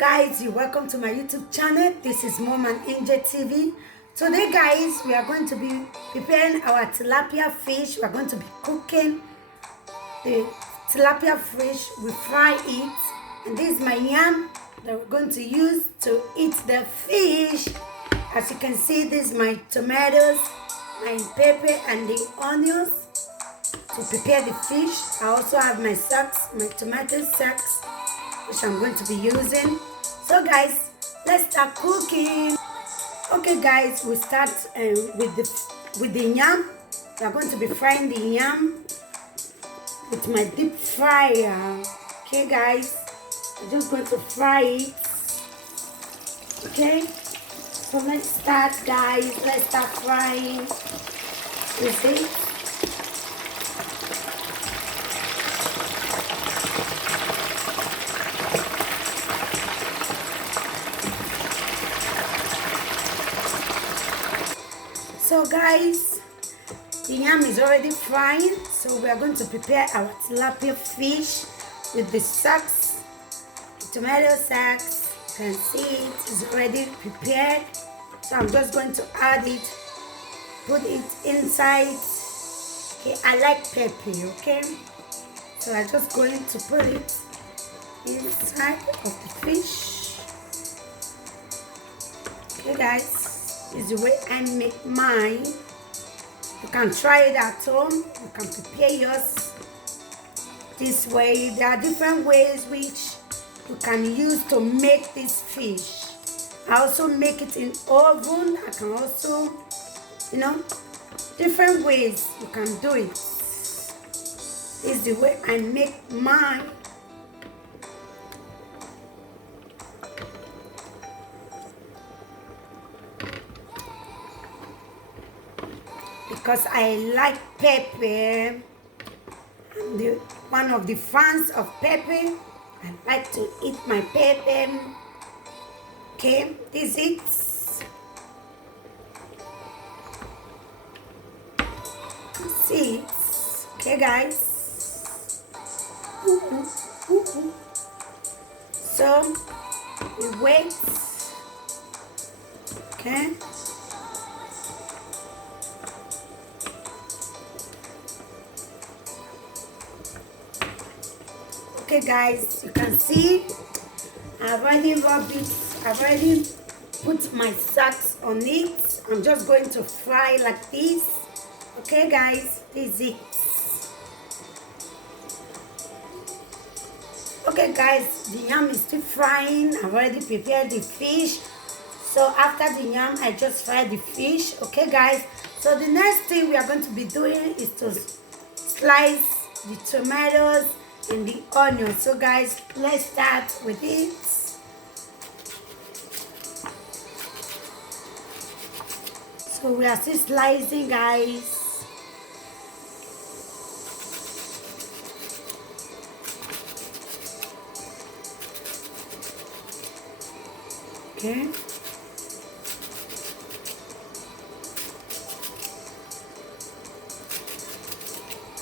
guys, you're welcome to my YouTube channel. This is Mom and Angel TV. Today guys, we are going to be preparing our tilapia fish. We are going to be cooking the tilapia fish. We fry it, and this is my yam that we're going to use to eat the fish. As you can see, this is my tomatoes, my pepper and the onions to prepare the fish. I also have my sacks, my tomato sacks, which I'm going to be using. So guys, let's start cooking. Okay guys, we start with the yam. We are going to be frying the yam with my deep fryer. Okay guys, I'm just going to fry it. Okay, so let's start guys. Let's start frying. You see? So guys, the yam is already frying, so we are going to prepare our tilapia fish with the sacks, the tomato sacks. You can see it is already prepared. So I'm just going to add it, put it inside. Okay, I like pepper, okay? So I'm just going to put it inside of the fish. Okay guys. Is the way I make mine. You can try it at home. You can prepare yours this way. There are different ways which you can use to make this fish. I also make it in oven. I can also, different ways you can do it. This is the way I make mine. Because I like pepper. I'm one of the fans of pepper. I like to eat my pepper. Okay, this is it. See it. Okay, guys. So we wait. Okay. Okay guys, you can see I've already rubbed it. I've already put my sacks on it. I'm just going to fry like this. Okay guys, this is it. Okay guys, the yam is still frying. I've already prepared the fish. So after the yam, I just fry the fish. Okay guys, so the next thing we are going to be doing is to slice the tomatoes and the onion. So guys, let's start with it. So we are still slicing guys. Okay.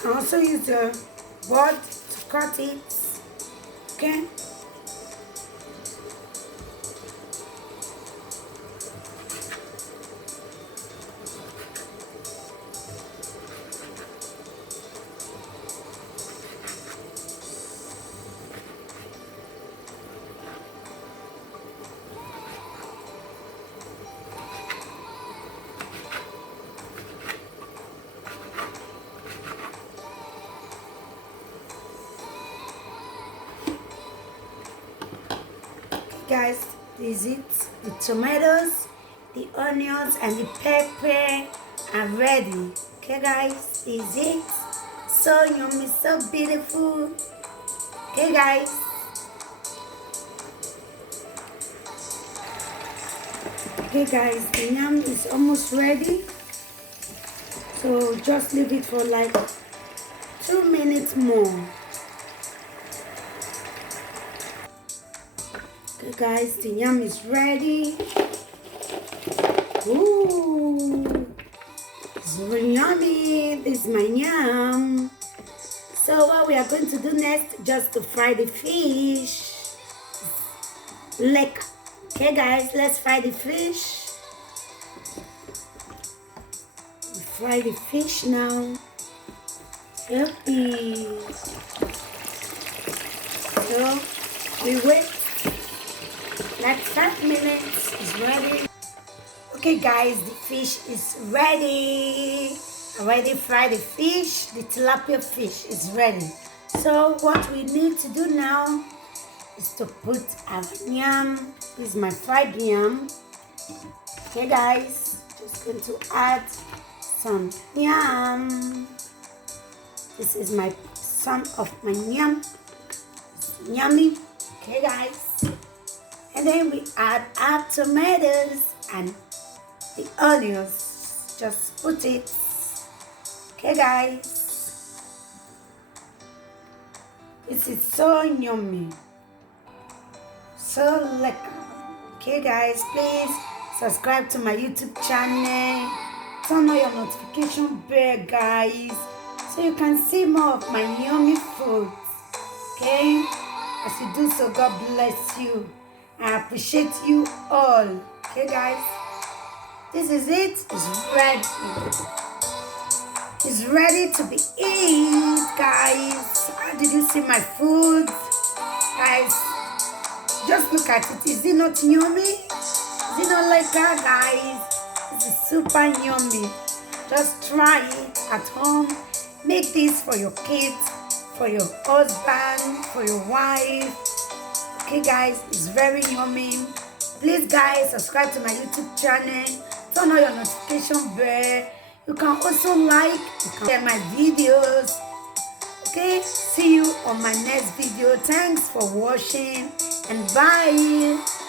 I also use the board cut it. Okay. Guys, this is it. The tomatoes, the onions, and the pepper are ready. Okay, guys, this is it. So yummy, so beautiful. Okay, guys. Okay, guys, the yam is almost ready. So just leave it for like 2 minutes more. Okay guys, the yam is ready. Ooh, it's very yummy. This is my yam. So what we are going to do next, just to fry the fish. Like, okay guys, let's fry the fish. We fry the fish now. Yuppie. So we wait like 5 minutes. It's ready. Okay guys, the fish is ready. I already fried the fish. The tilapia fish is ready. So what we need to do now is to put our yam. This is my fried yam. Okay guys, just going to add some yam. This is some of my yam. It's yummy. Okay guys. And then we add our tomatoes and the onions. Just put it. Okay guys. This is so yummy. So lekker. Okay guys, please subscribe to my YouTube channel. Turn on your notification bell guys, so you can see more of my yummy food. Okay, as you do so, God bless you. I appreciate you all. Okay guys, this is it. It's ready. It's ready to be eaten, guys. How did you see my food, guys? Just look at it. Is it not yummy? Is it not like that, guys? This is super yummy. Just try it at home. Make this for your kids, for your husband, for your wife. Okay, guys, it's very yummy. Please, guys, subscribe to my YouTube channel. Turn on your notification bell. You can also like, you can share my videos. Okay, see you on my next video. Thanks for watching and bye.